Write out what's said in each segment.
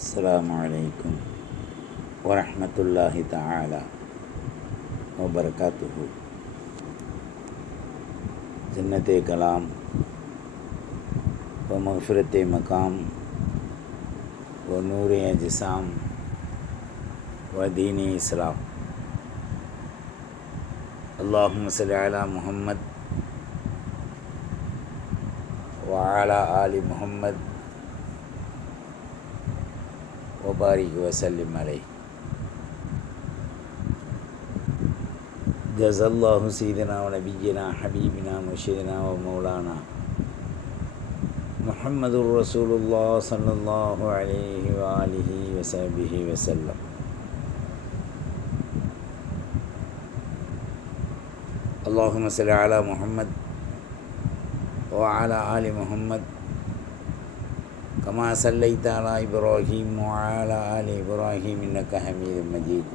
அஸ்ஸலாமு அலைக்கும் வரஹ்மத்துல்லாஹி தஆலா வபரகாத்துஹு. ஜன்னத்தே கலாம் வ மக்ஃபிரத்தே மகாம் வ நூரே அஜ்சாம் வ தீனி இஸ்லாம். அல்லாஹும்ம ஸல்லி அலா முஹம்மத் வ அலா ஆலி முஹம்மத் وبارك وسلم عليه. جزا الله سيدنا ونبينا حبيبنا مرشدنا ومولانا محمد رسول الله صلى الله عليه وآله وصحبه وسلم. اللهم صل على محمد وعلى آل محمد كما صليت على إبراهيم وعلى آل إبراهيم إنك حميد مجيد.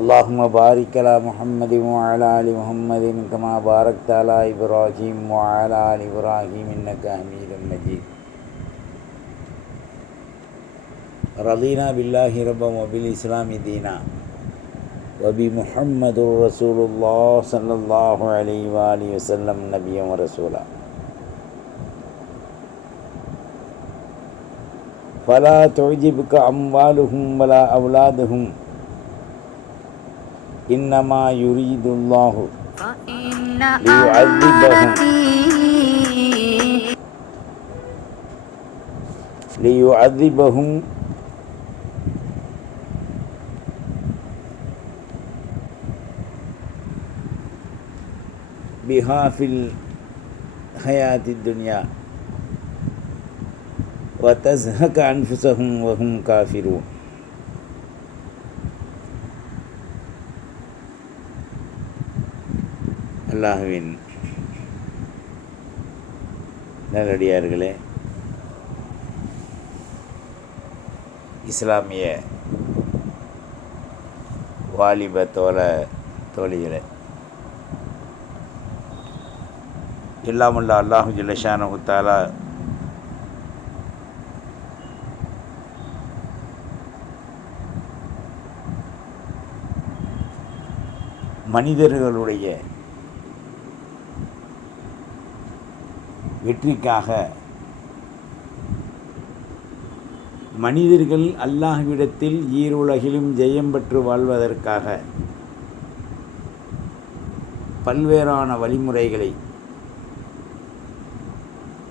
اللهم بارك على محمد وعلى آل محمد كما باركت على إبراهيم وعلى آل إبراهيم إنك حميد مجيد. رضينا بالله ربا وبالإسلام دينا وبمحمد رسول الله صلى الله عليه وآله وسلم نبيا ورسولا. فلا تعجبك أموالهم ولا أولادهم إنما يريد الله ليعذبهم بها في الحياة الدنيا وتزهق أنفسهم وهم كافرون. அல்லாஹ்வின் நல்லடியார்களே, இஸ்லாமிய வாலிப தோழிகளே, எல்லாமுள்ள அல்லாஹு ஜல்ல ஷானஹு தஆலா மனிதர்களுடைய வெற்றிக்காக மனிதர்கள் அல்லாஹ்விடத்தில் ஈருலகிலும் ஜெயம் பெற்று வாழ்வதற்காக பல்வேறான வழிமுறைகளை,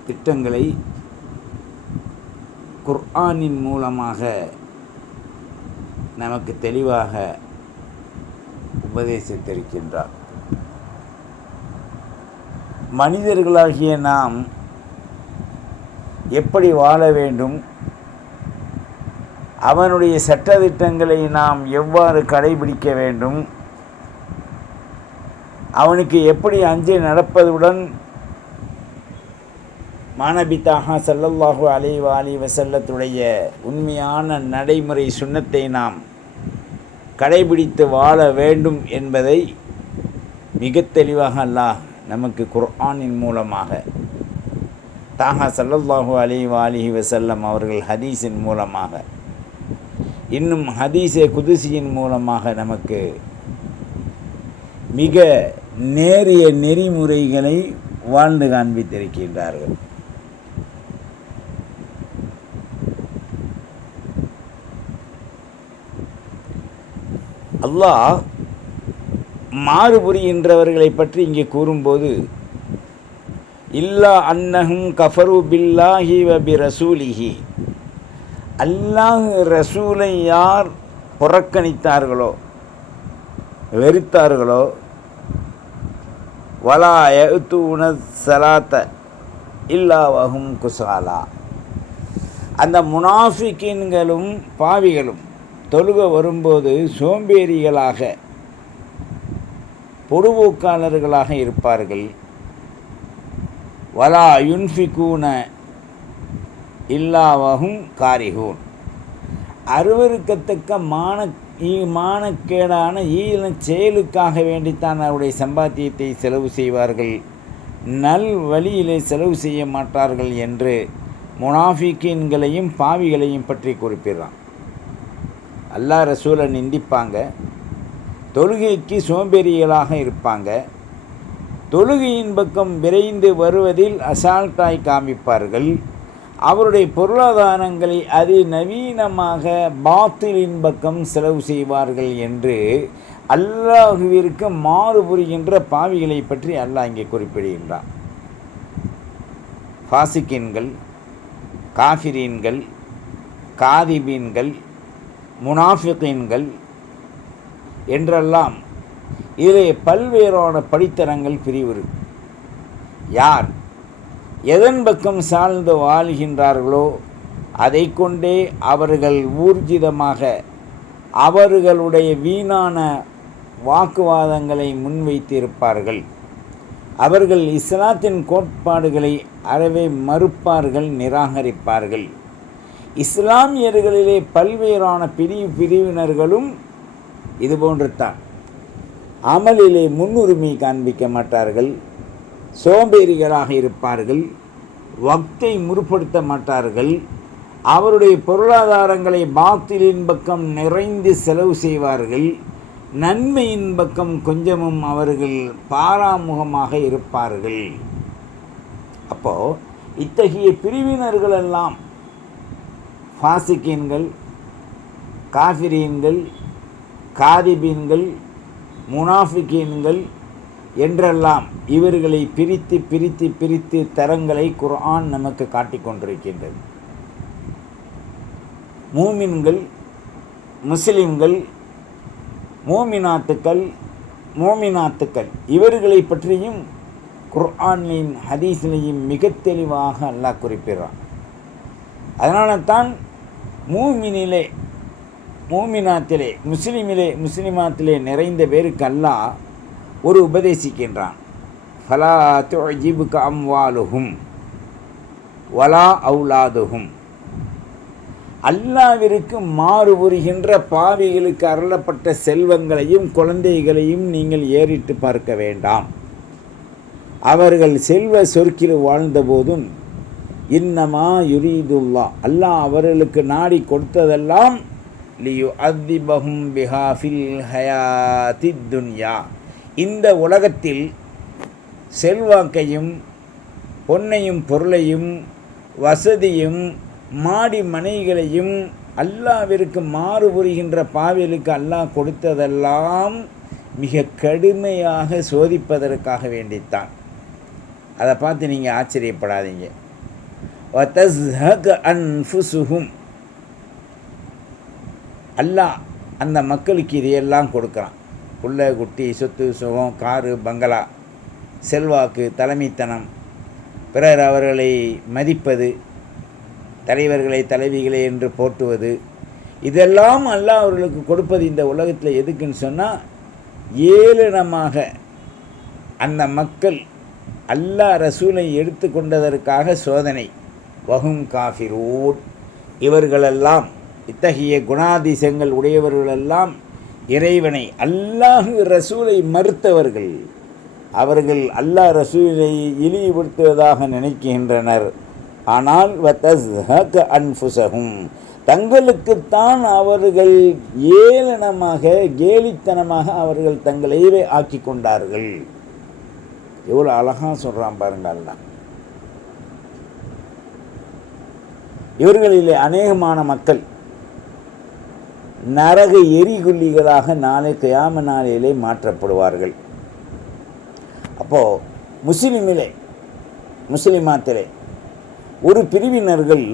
திட்டங்களை குர்ஆனின் மூலமாக நமக்கு தெளிவாக உபதேசித்திருக்கின்றார். மனிதர்களாகிய நாம் எப்படி வாழ வேண்டும், அவனுடைய சட்டதிட்டங்களை நாம் எவ்வாறு கடைபிடிக்க வேண்டும், அவனுக்கு எப்படி அஞ்சி நடப்பதுடன் மானபித்தாஹா ஸல்லல்லாஹு அலைஹி வஸல்லத்துடைய உண்மையான நடைமுறை சுன்னத்தை நாம் கடைபிடித்து வாழ வேண்டும் என்பதை மிக தெளிவாக அல்லாஹ் நமக்கு குர்ஆனின் மூலமாக, தாஹா ஸல்லல்லாஹு அலைஹி வஸல்லம் அவர்கள் ஹதீஸின் மூலமாக, இன்னும் ஹதீஸே குதுசியின் மூலமாக நமக்கு மிக நேரிய நெறிமுறைகளை வாழ்ந்து காண்பித்திருக்கின்றார்கள். அல்லாஹ் மாறுபுரிகின்றவர்களை பற்றி இங்கே கூறும்போது, இல்லா அன்னஹும் கஃபரு பில்லாஹி வ பி ரசூலிஹி, அல்லாஹ் ரசூலை யார் புறக்கணித்தார்களோ, வெறுத்தார்களோ, வலா யஅ்தூன ஸலாத்த இல்லா வஹும் குஸாலா, அந்த முனாஃபிகீன்களும் பாவிகளும் தொழுக வரும்போது சோம்பேறிகளாக, பொடுபோக்காளர்களாக இருப்பார்கள். வலா யுன்ஃபிகூன இல்லா வஹும் காரிஹூன், அருவருக்கத்தக்க மானக்கேடான ஈழச் செயலுக்காக வேண்டித்தான் அவருடைய சம்பாத்தியத்தை செலவு செய்வார்கள், நல் வழியிலே செலவு செய்ய மாட்டார்கள் என்று முனாஃபிக்கீன்களையும் பாவிகளையும் பற்றி குறிப்பிடுறான். அல்லாஹ் ரசூலை நிந்திப்பாங்க, தொழுகைக்கு சோம்பேறிகளாக இருப்பாங்க, தொழுகையின் பக்கம் விரைந்து வருவதில் அசால்ட்டாய் காமிப்பார்கள், அவருடைய பொருளாதாரங்களை அதிநவீனமாக பாத்திலின் பக்கம் செலவு செய்வார்கள் என்று அல்லாஹுவிற்கு மாறு புரிகின்ற பாவிகளை பற்றி அல்லாஹ் இங்கே குறிப்பிடுகின்றான். ஃபாசிக்கின்கள், காஃபிரீன்கள், காதிபீன்கள், முனாஃபிகீன்கள் என்றெல்லாம் இதிலே பல்வேறான படித்தரங்கள் பிரிவு இருக்கு. யார் எதன் பக்கம் சார்ந்து வாழ்கின்றார்களோ அதை கொண்டே அவர்கள் ஊர்ஜிதமாக அவர்களுடைய வீணான வாக்குவாதங்களை முன்வைத்திருப்பார்கள். அவர்கள் இஸ்லாத்தின் கோட்பாடுகளை அறவே மறுப்பார்கள், நிராகரிப்பார்கள். இஸ்லாமியர்களிலே பல்வேறான பிரிவினர்களும் இதுபோன்று தான். அமலிலே முன்னுரிமை காண்பிக்க மாட்டார்கள், சோம்பேறிகளாக இருப்பார்கள், வக்தை முற்படுத்த மாட்டார்கள், அவருடைய பொருளாதாரங்களை பாத்திலின் பக்கம் நிறைந்து செலவு செய்வார்கள், நன்மையின் பக்கம் கொஞ்சமும் அவர்கள் பாராமுகமாக இருப்பார்கள். அப்போது இத்தகைய பிரிவினர்களெல்லாம் ஃபாசிக்கீன்கள், காஃபிரீன்கள், காதிபீன்கள், முனாஃபிகீன்கள் என்றெல்லாம் இவர்களை பிரித்து பிரித்து பிரித்து தரங்களை குர்ஆன் நமக்கு காட்டிக் கொண்டிருக்கின்றது. மூமின்கள், முஸ்லிம்கள், மோமினாத்துக்கள் இவர்களை பற்றியும் குர்ஆனின் ஹதீஸிலையும் மிக தெளிவாக அல்லாஹ் குறிப்பிடுறான். அதனால தான் மூமினிலே, மூமினாத்திலே, முஸ்லிமாத்திலே நிறைந்த பேருக்கு அல்லாஹ் ஒரு உபதேசிக்கின்றான். ஃபலா துஅஜிபுக அம்வாலுஹும் வலா அவுலாதுஹும். அல்லாஹ்விற்கு மாறு புரிகின்ற பாவிகளுக்கு அருளப்பட்ட செல்வங்களையும் குழந்தைகளையும் நீங்கள் ஏறிட்டு பார்க்க வேண்டாம். அவர்கள் செல்வ சொற்கில் வாழ்ந்தபோதும் இன்னமா யுரீதுல்லா, அல்லாஹ் அவர்களுக்கு நாடி கொடுத்ததெல்லாம் லியு அத்திபஹும் பிஹாஃபில் ஹயாத்தி துன்யா, இந்த உலகத்தில் செல்வாக்கையும் பொன்னையும் பொருளையும் வசதியும் மாடி மனைகளையும் அல்லாஹ்விற்கு மாறு புரிகின்ற பாவிகளுக்கு அல்லாஹ் கொடுத்ததெல்லாம் மிக கடுமையாக சோதிப்பதற்காக வேண்டித்தான். அதை பார்த்து நீங்கள் ஆச்சரியப்படாதீங்க. வதஸ்ஹக அன்ஃபுசுஹும், அல்லாஹ் அந்த மக்களுக்கு இதையெல்லாம் கொடுக்குறான். புள்ள குட்டி, சொத்து சுகம், காரு பங்களா, செல்வாக்கு, தலைமைத்தனம், பிறர் அவர்களை மதிப்பது, தலைவர்களை தலைவிகளை என்று போற்றுவது, இதெல்லாம் அல்லாஹ் அவர்களுக்கு கொடுப்பது இந்த உலகத்தில் எதுக்குன்னு சொன்னால், ஏளனமாக அந்த மக்கள் அல்லாஹ் ரசூலை எடுத்து கொண்டதற்காக சோதனை. வஹும் காஃபிரூன், இவர்களெல்லாம் இத்தகைய குணாதிசயங்கள் உடையவர்களெல்லாம் இறைவனை, அல்லாஹ் ரசூலை மறுத்தவர்கள். அவர்கள் அல்லாஹ் ரசூலை இழிவுபடுத்துவதாக நினைக்கின்றனர். ஆனால் வதஸ்ஹக அன்ஃபுஸஹும், தங்களுக்குத்தான் அவர்கள் ஏளனமாக கேலித்தனமாக அவர்கள் தங்களையே ஆக்கி கொண்டார்கள். எவ்வளோ அழகாக சொல்கிறான் பாருங்க அல்லாஹ். இவர்களிலே அநேகமான மக்கள் நரக எரிகுள்ளிகளாக நாளை கியாம நாளிலே மாற்றப்படுவார்கள். அப்போது முஸ்லிமாத்திலே ஒரு பிரிவினர்கள்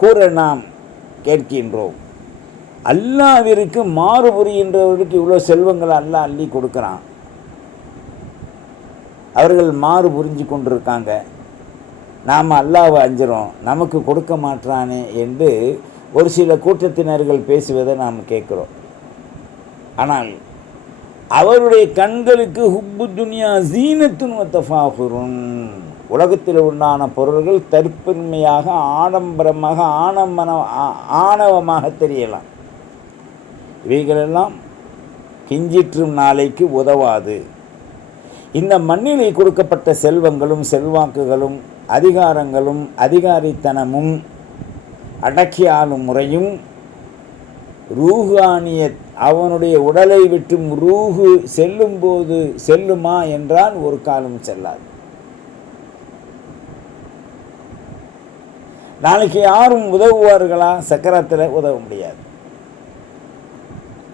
கூற நாம் கேட்கின்றோம், அல்லாஹ்விற்கு மாறு புரிகின்றவர்களுக்கு இவ்வளோ செல்வங்களை அல்லாஹ் அள்ளி கொடுக்குறான், அவர்கள் மாறு புரிஞ்சு கொண்டிருக்காங்க, நாம் அல்லாஹ்வை அஞ்சுறோம், நமக்கு கொடுக்க மாட்டானே என்று ஒரு சில கூட்டத்தினர்கள் பேசுவதை நாம் கேட்குறோம். ஆனால் அவருடைய கண்களுக்கு ஹுப்பு துனியா ஜீனத்துன் வத்தஃபாகுருன், உலகத்தில் உண்டான பொருள்கள் தற்பெருமையாக, ஆடம்பரமாக, ஆணவமாக தெரியலாம். இவைகளெல்லாம் கிஞ்சிற்றும் நாளைக்கு உதவாது. இந்த மண்ணிலே கொடுக்கப்பட்ட செல்வங்களும் செல்வாக்குகளும் அதிகாரங்களும் அதிகாரித்தனமும் அடக்கி ஆளும் முறையும் ரூஹானியத் அவனுடைய உடலை விட்டும் ரூஹு செல்லும்போது செல்லுமா என்றால் ஒரு காலம் செல்லாது. நாளைக்கு யாரும் உதவுவார்களா? சக்கரத்தில் உதவ முடியாது.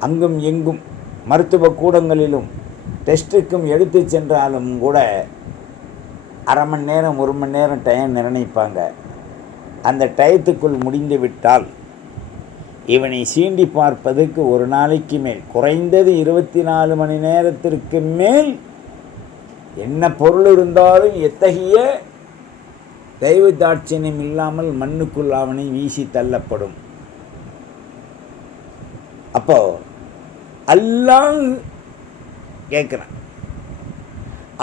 அங்கும் எங்கும் மருத்துவ கூடங்களிலும் டெஸ்ட்டுக்கும் எடுத்து சென்றாலும் கூட அரை மணி நேரம் 1 மணி நேரம் டைம் நிர்ணயிப்பாங்க. அந்த டயத்துக்குள் முடிந்து விட்டால் இவனை சீண்டி பார்ப்பதற்கு ஒரு நாளைக்கு மேல், குறைந்தது 24 மணி நேரத்திற்கு மேல் என்ன பொருள் இருந்தாலும் எத்தகைய தெய்வ தாட்சியம் இல்லாமல் மண்ணுக்குள் அவனை வீசி தள்ளப்படும். அப்போ அல்லாஹ் கேட்குறான்,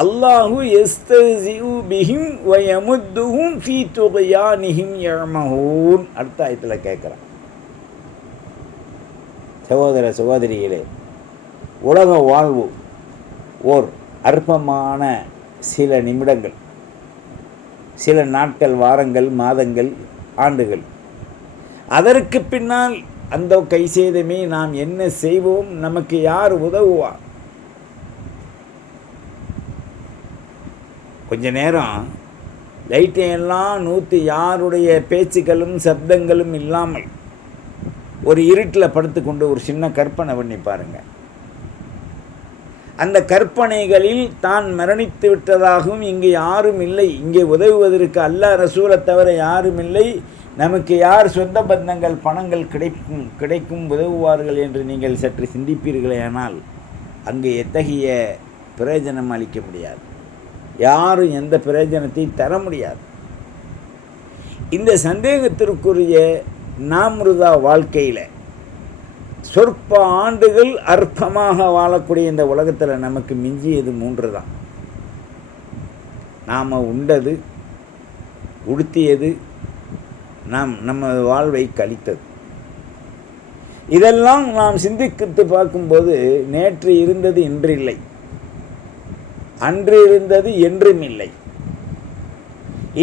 அல்லாஹு யஸ்தஹ்ஸிஉ பிஹிம் வ யமுத்துஹும் ஃபீ துக்யானிஹிம் யஅமஹூன். அடுத்த ஆயத்தில் கேட்குறான். சகோதர சகோதரிகளே, உலக வாழ்வு ஓர் அற்பமான சில நிமிடங்கள், சில நாட்கள், வாரங்கள், மாதங்கள், ஆண்டுகள். அதற்கு பின்னால் அந்த கை சேதமே நாம் என்ன செய்வோம்? நமக்கு யார் உதவுவார்? கொஞ்ச நேரம் லைட்டையெல்லாம் நூற்றி யாருடைய பேச்சுக்களும் சப்தங்களும் இல்லாமல் ஒரு இருட்டில் படுத்துக்கொண்டு ஒரு சின்ன கற்பனை பண்ணி பாருங்க. அந்த கற்பனைகளில் தான் மரணித்து விட்டதாகவும் இங்கே யாரும் இல்லை, இங்கே உதவுவதற்கு அல்லாஹ் ரசூலை தவிர யாரும் இல்லை, நமக்கு யார் சொந்த பந்தங்கள் பணங்கள் கிடைக்கும் உதவுவார்கள் என்று நீங்கள் சற்று சிந்திப்பீர்களேயானால் அங்கே எத்தகைய பிரயோஜனம் அளிக்க முடியாது. யாரும் எந்த பிரயோஜனத்தை தர முடியாது. இந்த சந்தேகத்திற்குரிய நாம்ருதா வாழ்க்கையில் சொற்ப ஆண்டுகள் அற்பமாக வாழக்கூடிய இந்த உலகத்தில் நமக்கு மிஞ்சியது 3 தான். நாம் உண்டது, உடுத்தியது, நம்ம வாழ்வை கழித்தது. இதெல்லாம் நாம் சிந்தித்து பார்க்கும்போது நேற்று இருந்தது இன்று இல்லை, அன்று இருந்தது என்றும் இல்லை,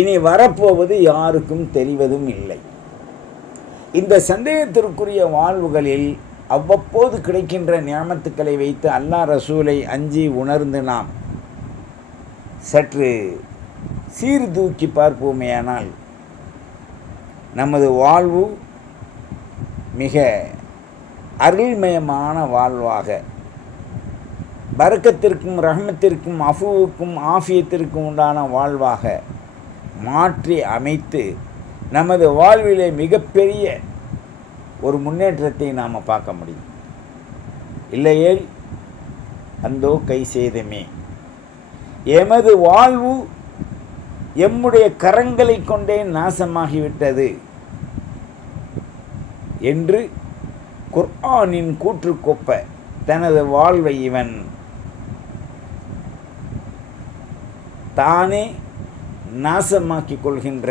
இனி வரப்போவது யாருக்கும் தெரிவதும் இல்லை. இந்த சந்தேகத்திற்குரிய வாழ்வுகளில் அவ்வப்போது கிடைக்கின்ற நியாமத்துக்களை வைத்து அல்லாஹ் ரசூலை அஞ்சி உணர்ந்து நாம் சற்று சீர்தூக்கி பார்ப்போமேயானால் நமது வாழ்வு மிக அருள்மயமான வாழ்வாக, பரக்கத்திற்கும் ரஹ்மத்திற்கும் அஃபுவுக்கும் ஆஃபியத்திற்கும் உண்டான வாழ்வாக மாற்றி அமைத்து நமது வாழ்விலே மிகப்பெரிய ஒரு முன்னேற்றத்தை நாம் பார்க்க முடியும். இல்லையேல் அந்தோ கை சேதமே, எமது வாழ்வு எம்முடைய கரங்களை கொண்டே நாசமாகிவிட்டது என்று குர்ஆனின் கூற்றுக்கொப்ப தனது வாழ்வை இவன் தானே நாசமாக்கிக் கொள்கின்ற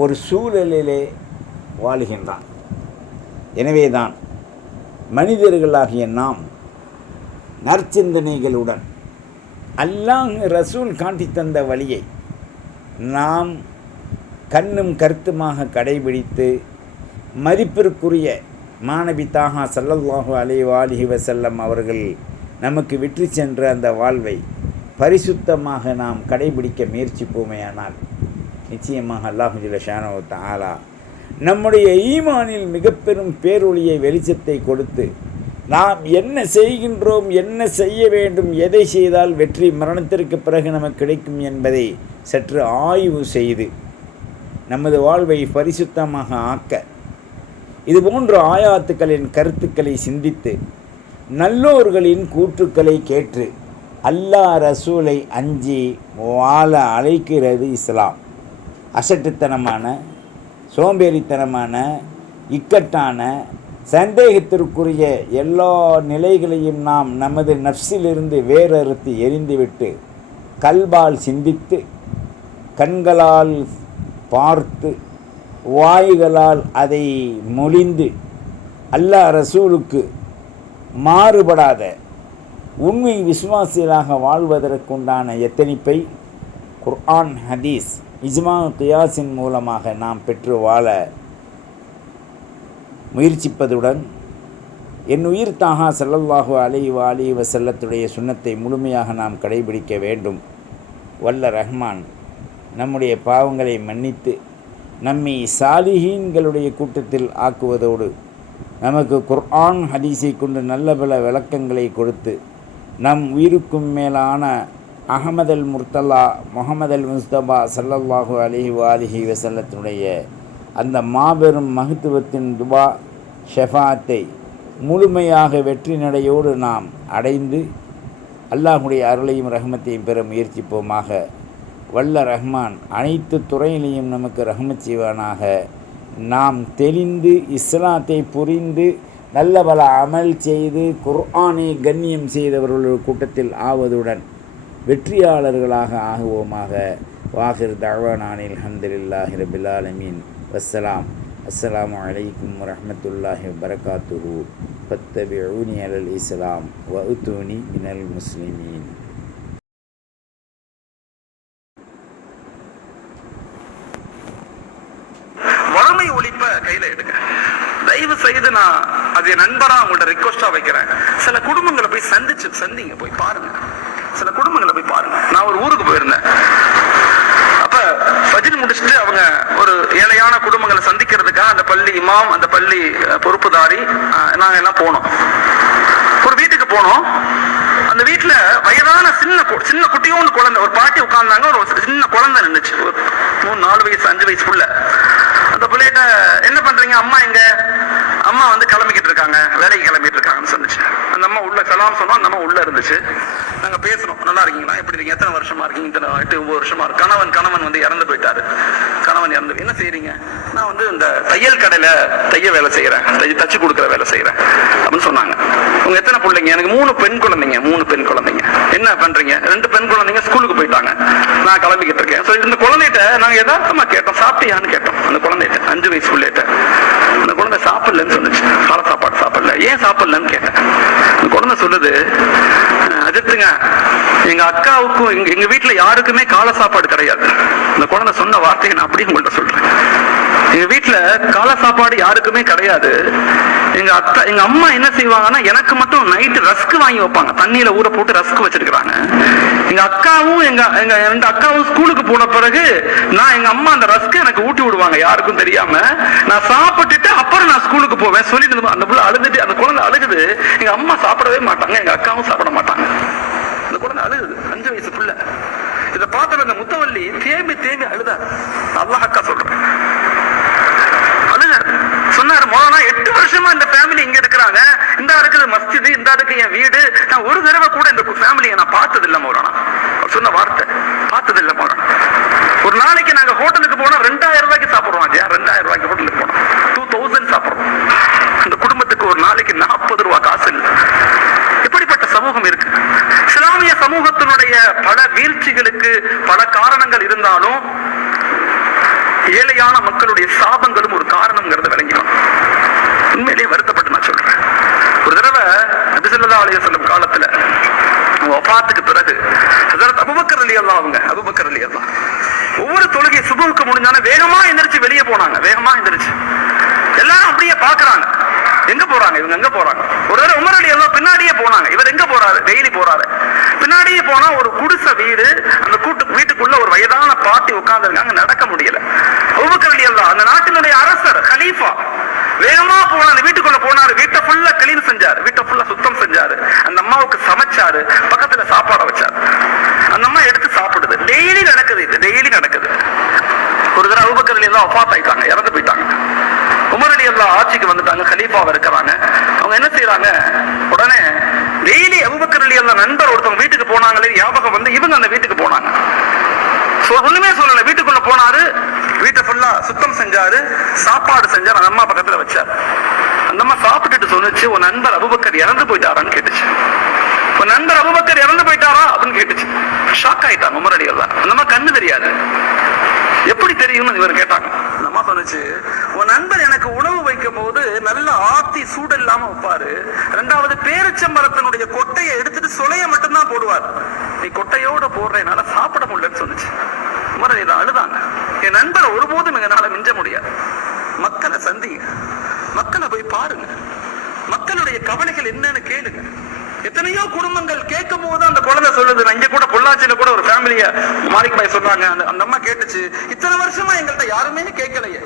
ஒரு சூழலிலே வாழுகின்றான். எனவேதான் மனிதர்களாகிய நாம் நற்சிந்தனைகளுடன் அல்லாஹ் ரசூல் காட்டி தந்த வழியை நாம் கண்ணும் கருத்துமாக கடைபிடித்து மதிப்பிற்குரிய மாணவி தாஹா ஸல்லல்லாஹு அலைஹி வஸல்லம் அவர்கள் நமக்கு விற்று சென்ற அந்த வாழ்வை பரிசுத்தமாக நாம் கடைபிடிக்க முயற்சிப்போமேயானால் நிச்சயமாக அல்லாஹு ஜல்ல ஷானஹு வ தஆலா நம்முடைய ஈமானில் மிக பெரும் பேரொளியை வெளிச்சத்தை கொடுத்து நாம் என்ன செய்கின்றோம், என்ன செய்ய வேண்டும், எதை செய்தால் வெற்றி மரணத்திற்கு பிறகு நமக்கு கிடைக்கும் என்பதை சற்று ஆய்வு செய்து நமது வாழ்வை பரிசுத்தமாக ஆக்க இதுபோன்ற ஆயாத்துக்களின் கருத்துக்களை சிந்தித்து நல்லோர்களின் கூற்றுக்களை கேட்டு அல்லாஹ் ரசூலை அஞ்சி வாழ அழைக்கிறது இஸ்லாம். அசட்டுத்தனமான, சோம்பேறித்தனமான, இக்கட்டான, சந்தேகத்திற்குரிய எல்லா நிலைகளையும் நாம் நமது நஃப்ஸிலிருந்து வேறறுத்து எரிந்துவிட்டு கல்பால் சிந்தித்து கண்களால் பார்த்து வாய்களால் அதை மொழிந்து அல்லாஹ் ரசூலுக்கு மாறுபடாத உண்மை விசுவாசிகளாக வாழ்வதற்குண்டான எத்தனிப்பை குர்ஆன் ஹதீஸ் இஜ்மா கியாஸின் மூலமாக நாம் பெற்று வாழ முயற்சிப்பதுடன் என் உயிர் தாகா ஸல்லல்லாஹு அலைஹி வஸல்லத்துடைய சுன்னத்தை முழுமையாக நாம் கடைபிடிக்க வேண்டும். வல்ல ரஹ்மான் நம்முடைய பாவங்களை மன்னித்து நம்மை சாலிஹீன்களுடைய கூட்டத்தில் ஆக்குவதோடு நமக்கு குர்ஆன் ஹதீஸை கொண்டு நல்ல பல விளக்கங்களை கொடுத்து நம் உயிருக்கும் மேலான அஹமதல் முர்த்தலா முஹம்மதல் முஸ்தபா ஸல்லல்லாஹு அலைஹி வஸல்லத்தினுடைய அந்த மாபெரும் மகத்துவத்தின் துபா ஷஃபாத்தை முழுமையாக வெற்றி நடையோடு நாம் அடைந்து அல்லாஹுடைய அருளையும் ரஹ்மத்தையும் பெற முயற்சிப்போமாக. வல்ல ரஹ்மான் அனைத்து துறையிலையும் நமக்கு ரஹ்மத் செய்வானாக. நாம் தெளிந்து இஸ்லாத்தை புரிந்து நல்ல பல அமல் செய்து குர்ஆனை கண்ணியம் செய்தவர்கள் கூட்டத்தில் ஆவதுடன் வெற்றியாளர்களாக ஆகுவோமாக. வாஹிர் தஅவானானில் அல்ஹம்துலில்லாஹி ரப்பில் ஆலமீன். அஸ்ஸலாமு அலைக்கும் வரஹ்மத்துல்லாஹி வபரகாத்துஹு. ஃபத்தபிஊனி அலல் இஸ்லாம் வஅதூனி மினல் முஸ்லிமீன். வறுமை ஒழிப்ப கையில எடுங்க. தயவு செய்து நான் அது என் நண்பரா உங்கள்ட்ட ரிக்வஸ்டா வைக்கிறேன். சில குடும்பங்களை போய் சந்திங்க, போய் பாருங்க. சில குடும்பங்களை போய் பாருங்க. நான் ஒரு ஊருக்கு போயிருந்தேன். அப்ப ஃபஜ்ர் முடிச்சுட்டு அவங்க ஒரு ஏழையான குடும்பங்களை சந்திக்கிறதுக்காக அந்த பள்ளி இமாம், அந்த பள்ளி பொறுப்புதாரி, நாங்க எல்லாம் போனோம். ஒரு வீட்டுக்கு போனோம். அந்த வீட்டுல வயதான சின்ன குட்டியோன்னு குழந்தை, ஒரு பாட்டி உட்கார்ந்தாங்க. ஒரு சின்ன குழந்தை நின்னுச்சு, 3-4 வயசு 5 வயசு புள்ள. அந்த பிள்ளைகிட்ட என்ன பண்றீங்க, அம்மா எங்க? அம்மா வந்து கிளம்பிக்கிட்டு இருக்காங்க, வேலைக்கு கிளம்பிட்டு இருக்காங்கன்னு சொன்னிச்சு. அந்த அம்மா உள்ள சலாம் சொன்னோம். அந்த அம்மா உள்ள இருந்துச்சு. நாங்க பேசணும், நல்லா இருக்கீங்களா, எப்படி இருக்கீங்க, எத்தனை வருஷமா இருக்கீங்க? 8-9 வருஷமா இருக்கு. கணவன் வந்து இறந்து போயிட்டாரு. கணவன் இறந்து, என்ன செய்யறீங்க? நான் வந்து இந்த தையல் கடையில வேலை செய்யறேன், தச்சு கொடுக்குற வேலை செய்யறேன் அப்படின்னு சொன்னாங்க. உங்க எத்தனை பிள்ளைங்க? எனக்கு 3 பெண் குழந்தைங்க. 3 பெண் குழந்தைங்க. என்ன பண்றீங்க? 2 பெண் குழந்தைங்க ஸ்கூலுக்கு போயிட்டாங்க, நான் கிளம்பிக்கிட்டு இருக்கேன். இந்த குழந்தைகிட்ட நாங்க யதார்த்தமா கேட்டோம், சாப்பிட்டியான்னு கேட்டோம். அந்த குழந்தைகிட்ட 5 வயசு பிள்ளைகிட்ட. அந்த குழந்தை சாப்பிடலன்னு சொன்னிச்சு. காலை சாப்பாடு சாப்பிடல. ஏன் சாப்பிடலன்னு கேட்டேன். அந்த குழந்தை சொல்லுது, அஜத்துங்க, எங்க அக்காவுக்கும் எங்க வீட்டுல யாருக்குமே காலை சாப்பாடு கிடையாது. அந்த குழந்தை சொன்ன வார்த்தையை நான் அப்படியே உங்கள்கிட்ட சொல்றேன். எங்க வீட்டுல காலை சாப்பாடு யாருக்குமே கிடையாது. எங்க அம்மா என்ன செய்வாங்கன்னா, எனக்கு மட்டும் நைட்டு ரஸ்க் வாங்கி வைப்பாங்க, தண்ணியில ஊற போட்டு ரஸ்க் வச்சிருக்காங்க. எங்க அக்காவும் எங்க 2 அக்காவும் ஸ்கூலுக்கு போன பிறகு எங்க அம்மா அந்த ரஸ்க் எனக்கு ஊட்டி விடுவாங்க, யாருக்கும் தெரியாம. நான் சாப்பிட்டுட்டு அப்புறம் நான் ஸ்கூலுக்கு போவேன் சொல்லிட்டு அந்த புள்ள அழுதுட்டு, அந்த குழந்தை அழுகுது. எங்க அம்மா சாப்பிடவே மாட்டாங்க, எங்க அக்காவும் சாப்பிட மாட்டாங்க. அந்த குழந்தை அழுகுது, 5 வயசு புள்ள. இதை பார்த்த அந்த முத்தவல்லி தேம்பி அழுதா. அல்லாஹ் அக்கா சொல்றேன், சொன்னாரு, 8 வருஷமா இந்த ஃபேமிலி இங்க இருக்கிறாங்க. இந்த இருக்குது மஸ்ஜித், இந்த இருக்கு என் வீடு. நான் ஒரு தடவை கூட இந்த ஃபேமிலியை நான் பார்த்தது இல்ல மௌலானா. அவர் சொன்ன வார்த்தை, பார்த்தது இல்ல மௌலானா. ஒரு நாளைக்கு நாங்க ஹோட்டலுக்கு போனா 2000 ரூபாய்க்கு சாப்பிடுறோம். 2000 ரூபாய்க்கு ஹோட்டலுக்கு போனோம், 2000 சாப்பிடுறோம். அந்த குடும்பத்துக்கு ஒரு நாளைக்கு 40 ரூபாய் காசு இல்லை. இப்படிப்பட்ட சமூகம் இருக்கு. இஸ்லாமிய சமூகத்தினுடைய பல வீழ்ச்சிகளுக்கு பல காரணங்கள் இருந்தாலும் ஏழையான மக்களுடைய சாபங்களும் ஒரு காரணம்ங்கிறத விளங்கிடும். உண்மையிலேயே வருத்தப்பட்டு நான் சொல்றேன். ஒரு தடவை நபி ஸல்லல்லாஹு அலைஹி வஸல்லம் காலத்துல வஃபாத்துக்கு பிறகு ஹஜ்ரத் அபூபக்கர் ரலியல்லாஹு அன்ஹு ஒவ்வொரு தொழுகை சுபஹுக்கு முடிஞ்சானே வேகமா எந்திரிச்சு வெளியே போனாங்க. வேகமா எந்திரிச்சு எல்லாரும் அப்படியே பாக்குறாங்க, எங்க போறாங்க இவங்க, எங்க போறாங்க. ஒரு தடவை உமர் ரலியல்லாஹு பின்னாடியே போனாங்க. இவர் எங்க போறாரு? டெய்லி போறாரு. பின்னாடியே போனா ஒரு குடிசை வீடு, அந்த வீட்டுக்குள்ள ஒரு வயதான பாட்டி உட்கார்ந்து இருக்காங்க, நடக்க முடியல. அபூபக்கர் ரலியல்லாஹு அந்த நாட்டினுடைய அரசர், கலீஃபா, வேகமா போன அந்த வீட்டுக்குள்ள போனாரு. வீட்டை ஃபுல்லா கிளீன் செஞ்சாரு, வீட்டை ஃபுல்லா சுத்தம் செஞ்சாரு. அந்த அம்மாவுக்கு சமைச்சாரு, பக்கத்துல சாப்பாட வச்சாரு. அந்த அம்மா எடுத்து சாப்பிடுது. டெய்லி நடக்குது, இது டெய்லி நடக்குது. ஒரு தடவை அபூபக்கர் ரலியல்லாஹு வஃபாத் ஆயிட்டாங்க, இறந்து போயிட்டாங்க. உமர் ரலியல்லாஹு ஆட்சிக்கு வந்துட்டாங்க, கலீஃபாவா இருக்கிறாங்க. அவங்க என்ன செய்யறாங்க, உடனே டெய்லி அபூபக்கர் ரலியல்லாஹு நண்பர் ஒருத்தவங்க வீட்டுக்கு போனாங்களே ஞாபகம் வந்து இவங்க அந்த வீட்டுக்கு போனாங்க. ஒண்ணுமே சொல்லல, வீட்டுக்குள்ள போனாரு, வீட்டை ஃபுல்லா சுத்தம் செஞ்சாரு, சாப்பாடு செஞ்சாரு, அந்த அம்மா பக்கத்துல வச்சாரு. அந்த அம்மா சாப்பிட்டுட்டு சொன்னுச்சு, உன் நண்பர் அபூபக்கர் இறந்து போயிட்டாரான்னு கேட்டுச்சு. உன் நண்பர் அபூபக்கர் இறந்து போயிட்டாரா அப்படின்னு கேட்டுச்சு. ஷாக் ஆயிட்டாங்க உமர் ரலியல்லாஹு. அந்த அம்மா கண்ணு தெரியாது, எப்படி தெரியும்னு இவர் கேட்டாங்க. அந்த அம்மா சொன்னுச்சு, உன் நண்பர் எனக்கு உணவு வைக்கும் போது நல்ல ஆத்தி சூடு இல்லாம வைப்பாரு. 2வது பேரிச்சம்பரத்தினுடைய கொட்டையை எடுத்துட்டு சொலைய மட்டும்தான் போடுவார். நீ கொட்டையோட போடுறதுனால சாப்பிட முடியலன்னு சொன்னுச்சு. உமர் ரலியல்லாஹு அழுதாங்க. என் நண்பரை ஒருபோதும் எங்களால மிஞ்ச முடியாது. மக்களை சந்திங்க, மக்களை போய் பாருங்க, மக்களுடைய கவலைகள் என்னன்னு கேளுங்க. எத்தனையோ குடும்பங்கள் கேட்கும் போது அந்த குழந்தை சொல்லுது, நான் இங்க கூட பொள்ளாச்சியில கூட ஒரு ஃபேமிலிய மாலிக் பாய் சொன்னாங்க, அந்த அம்மா கேட்டுச்சு, இத்தனை வருஷமா எங்கள்கிட்ட யாருமே கேட்கலையே,